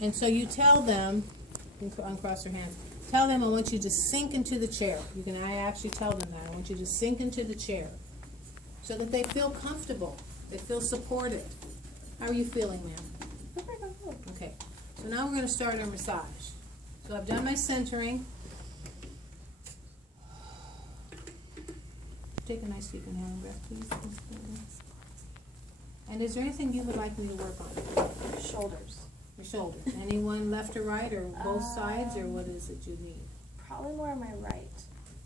and so you tell them, you can uncross your hands, tell them I want you to sink into the chair. I actually tell them that. I want you to sink into the chair so that they feel comfortable. They feel supported. How are you feeling, ma'am? Okay. So now we're going to start our massage. So I've done my centering. Take a nice deep inhaling breath, please. And is there anything you would like me to work on? Shoulders. Your shoulders. Anyone left or right, or both sides, or what is it you need? Probably more on my right.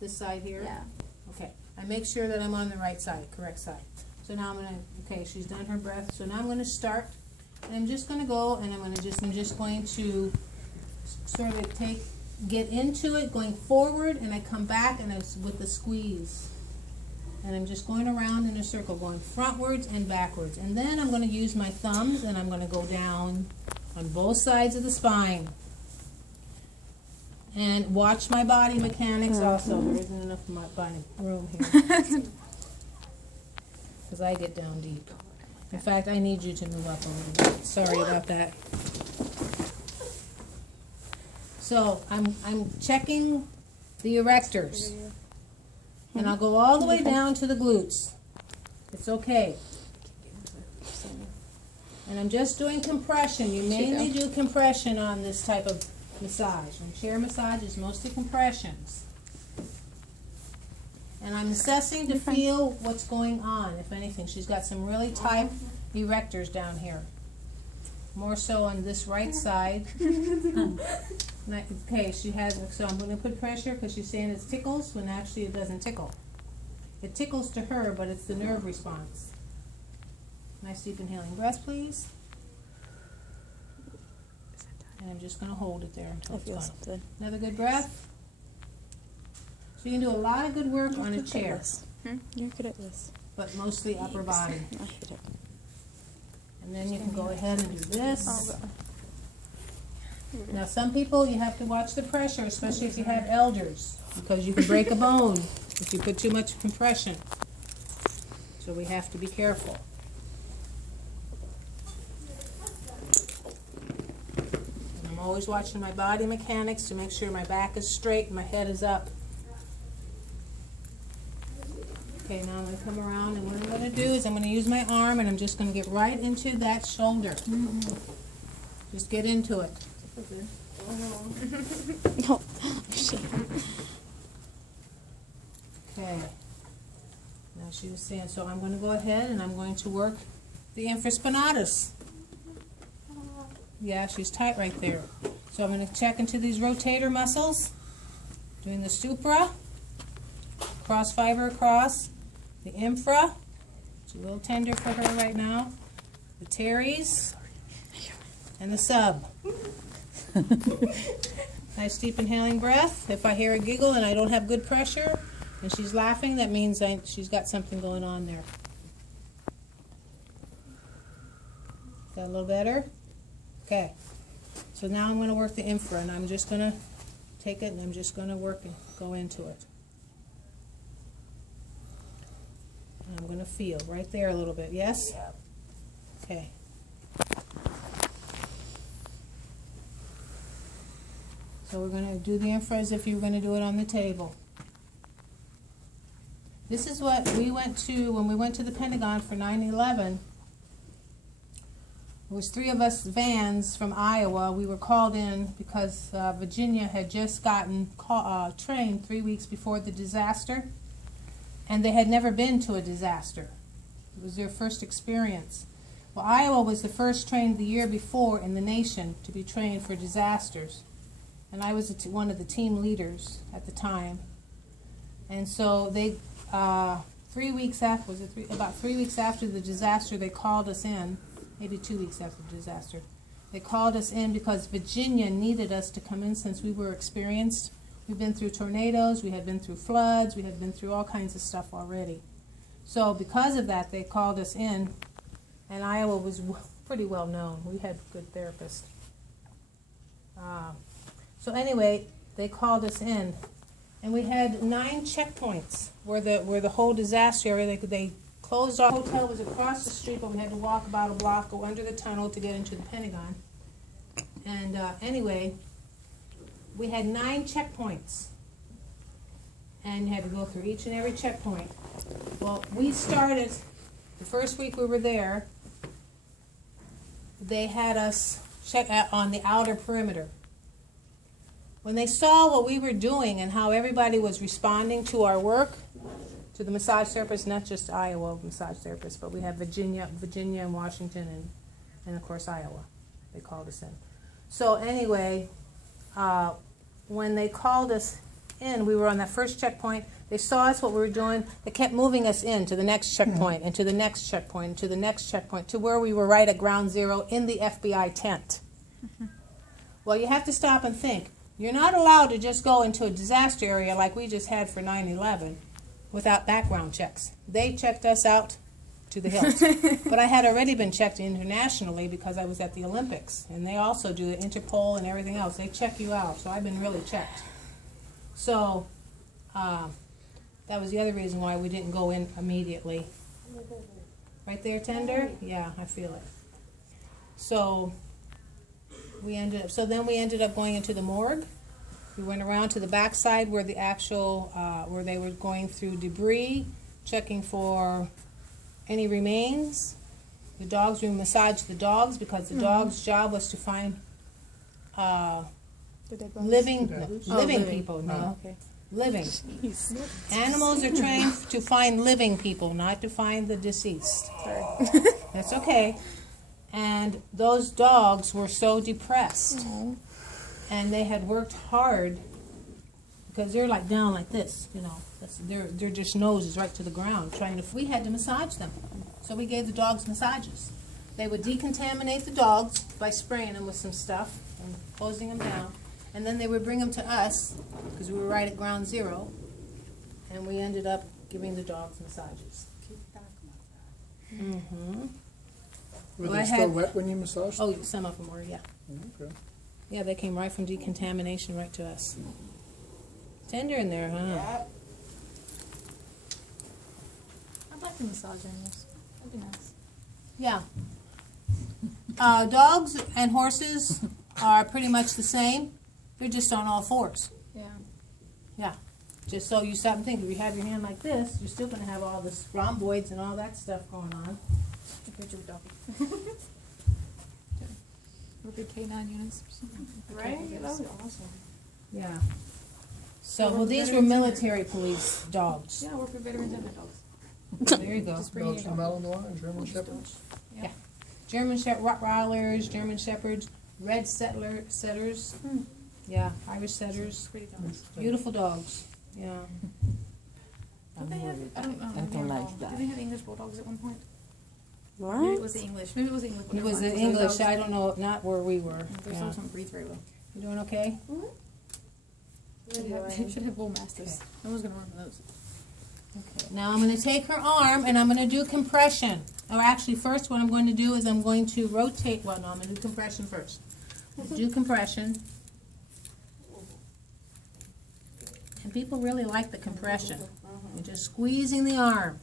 This side here? Yeah. Okay. I make sure that I'm on the right side, correct side. So now I'm going to, okay, she's done her breath. So now I'm going to start. And I'm just going to go, and I'm just going to sort of get into it, going forward, and I come back, and it's with the squeeze. And I'm just going around in a circle, going frontwards and backwards. And then I'm going to use my thumbs, and I'm going to go down on both sides of the spine. And watch my body mechanics also. There isn't enough room here. Because I get down deep. In fact, I need you to move up a little bit. Sorry about that. So I'm checking the erectors. And I'll go all the way down to the glutes. It's okay. And I'm just doing compression. You mainly do compression on this type of massage. And chair massage is mostly compressions. And I'm assessing to feel what's going on, if anything. She's got some really tight erectors down here. More so on this right side. Okay, she has, so I'm going to put pressure because she's saying it tickles when actually it doesn't tickle. It tickles to her, but it's the nerve response. Nice deep inhaling breath, please. And I'm just going to hold it there until it's gone. Something. Another good breath. So you can do a lot of good work on a chair. You're good at this. But mostly upper body. No, you don't. And then you can go ahead and do this. Oh, Now some people, you have to watch the pressure, especially if you have elders, because you can break a bone if you put too much compression. So we have to be careful. And I'm always watching my body mechanics to make sure my back is straight and my head is up. Okay, now I'm going to come around, and what I'm going to do is I'm going to use my arm, and I'm just going to get right into that shoulder. Just get into it. No. Shit. Okay. Now she was saying, so I'm going to go ahead and I'm going to work the infraspinatus. Yeah, she's tight right there. So I'm going to check into these rotator muscles, doing the supra, cross fiber across, the infra, it's a little tender for her right now, the teres, and the sub. Nice deep inhaling breath. If I hear a giggle and I don't have good pressure and she's laughing, that means she's got something going on there. Got a little better? Okay. So now I'm going to work the infra, and I'm just going to take it and I'm just going to work and go into it. And I'm going to feel right there a little bit. Yes? Okay. So we're going to do the infra as if you were going to do it on the table. This is what we went to when we went to the Pentagon for 9/11. It was 3 of us vans from Iowa. We were called in because Virginia had just gotten trained 3 weeks before the disaster, and they had never been to a disaster. It was their first experience. Well, Iowa was the first trained the year before in the nation to be trained for disasters. And I was one of the team leaders at the time. And so they, 3 weeks after, about 3 weeks after the disaster, they called us in, maybe 2 weeks after the disaster. They called us in because Virginia needed us to come in since we were experienced. We've been through tornadoes, we had been through floods, we had been through all kinds of stuff already. So because of that, they called us in, and Iowa was pretty well known. We had good therapists. So anyway, they called us in, and we had 9 checkpoints where the whole disaster area. They closed our hotel was across the street, but we had to walk about a block, go under the tunnel to get into the Pentagon. And anyway, we had 9 checkpoints. And you had to go through each and every checkpoint. Well, we started, the first week we were there, they had us check out on the outer perimeter. When they saw what we were doing and how everybody was responding to our work, to the massage therapists, not just Iowa massage therapists, but we have Virginia and Washington and of course Iowa. They called us in. So anyway, when they called us in, we were on that first checkpoint. They saw us, what we were doing. They kept moving us in to the next checkpoint and to the next checkpoint and to the next checkpoint to where we were right at ground zero in the FBI tent. Well, you have to stop and think. You're not allowed to just go into a disaster area like we just had for 9/11 without background checks. They checked us out to the hilt. But I had already been checked internationally because I was at the Olympics. And they also do Interpol and everything else. They check you out. So I've been really checked. So that was the other reason why we didn't go in immediately. Right there, Tender? Yeah, I feel it. So then we ended up going into the morgue. We went around to the backside where the actual, where they were going through debris, checking for any remains. The dogs, we massaged the dogs because the dog's job was to find living people. No, Okay. living. Animals are trained to find living people, not to find the deceased. Sorry. That's okay. And those dogs were so depressed. And they had worked hard because they're like down like this, you know. Their just nose is right to the ground. We had to massage them. So we gave the dogs massages. They would decontaminate the dogs by spraying them with some stuff and closing them down. And then they would bring them to us because we were right at ground zero. And we ended up giving the dogs massages. Mm-hmm. Were Well, they I still had- wet when you massaged? Oh, some of them were, yeah. Okay. Yeah, they came right from decontamination right to us. Tender in there, huh? I'd like to massage animals. That'd be nice. Yeah. Dogs and horses are pretty much the same. They're just on all fours. Yeah. Yeah. Just so you stop and think, if you have your hand like this, you're still going to have all this rhomboids and all that stuff going on. Compared to a doggy. Or big canine units or something. Right? That was awesome. Yeah. So, well, these were military police dogs. Yeah, work with veterans and their dogs. There you go. Just bring Dogs your from dog. Malinois and German Shepherds? Yeah. German Rottweilers, German Shepherds, Red Setters. Yeah, Irish Setters. Pretty dogs. Beautiful dogs. Yeah. Don't they have, I don't know. I don't like that. Did they have English bulldogs at one point? Maybe What? it was the English. Maybe it was the English. It was the English. I don't know, not where we were. Those Yeah. dogs don't breathe very well. You doing okay? They should have bull masters. No one's gonna run from those. Okay. Now I'm going to take her arm and I'm going to do compression. Or actually, first what I'm going to do is I'm going to rotate. Well, no, I'm going to do compression first. Do compression. And people really like the compression. You're just squeezing the arm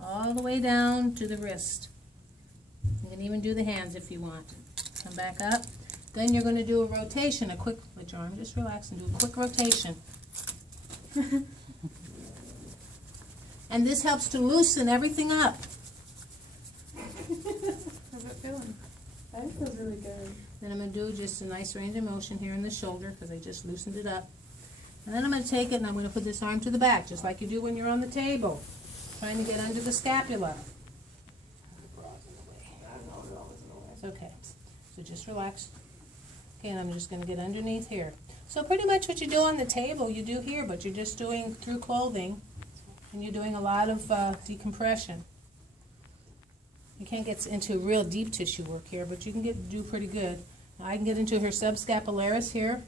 all the way down to the wrist. You can even do the hands if you want. Come back up. Then you're going to do a rotation, a quick, let your arm just relax and do a quick rotation. And this helps to loosen everything up. How's that feeling? That feels really good. Then I'm going to do just a nice range of motion here in the shoulder because I just loosened it up. And then I'm going to take it and I'm going to put this arm to the back, just like you do when you're on the table, trying to get under the scapula. It's okay. So just relax. Okay, and I'm just going to get underneath here. So pretty much what you do on the table, you do here, but you're just doing through clothing, and you're doing a lot of decompression. You can't get into real deep tissue work here, but you can do pretty good. Now I can get into her subscapularis here.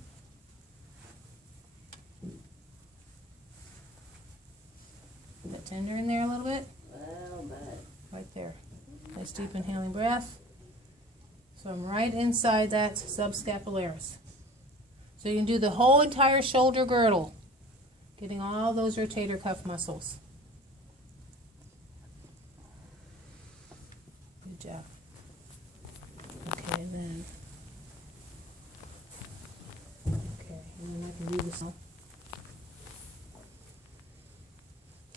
Get tender in there a little bit. Right there. Nice deep inhaling breath. So I'm right inside that subscapularis. So you can do the whole entire shoulder girdle, getting all those rotator cuff muscles. Good job. Okay, then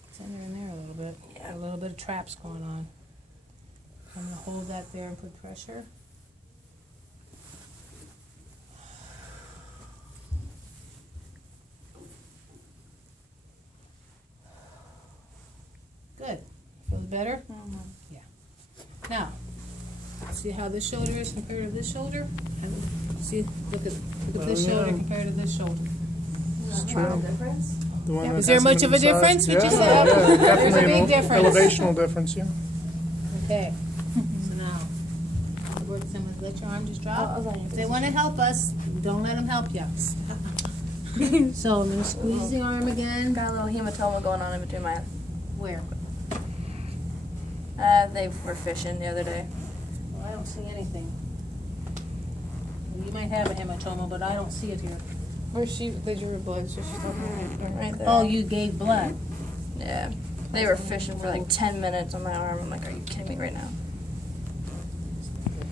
It's under in there a little bit. Yeah, a little bit of traps going on. I'm gonna hold that there and put pressure. Good. Feels better? Yeah. Now, see how this shoulder is compared to this shoulder? See, look at this Oh, shoulder yeah. compared to this shoulder. Is that true. a difference? The one that Is there hasn't much been of a massaged. difference, would you Yeah, say? yeah, There's a definitely big an difference. elevational difference, yeah. Okay, so now, work some, let your arm just Oh, drop. okay. If they wanna help us, don't let them help you. So I'm gonna squeeze the arm again. Got a little hematoma going on in between my. Where? They were fishing the other day. Well, I don't see anything. You might have a hematoma, but I don't see it here. They drew her blood, so she's right there. Oh, you gave blood. Yeah. They were fishing for like 10 minutes on my arm. I'm like, are you kidding me right now?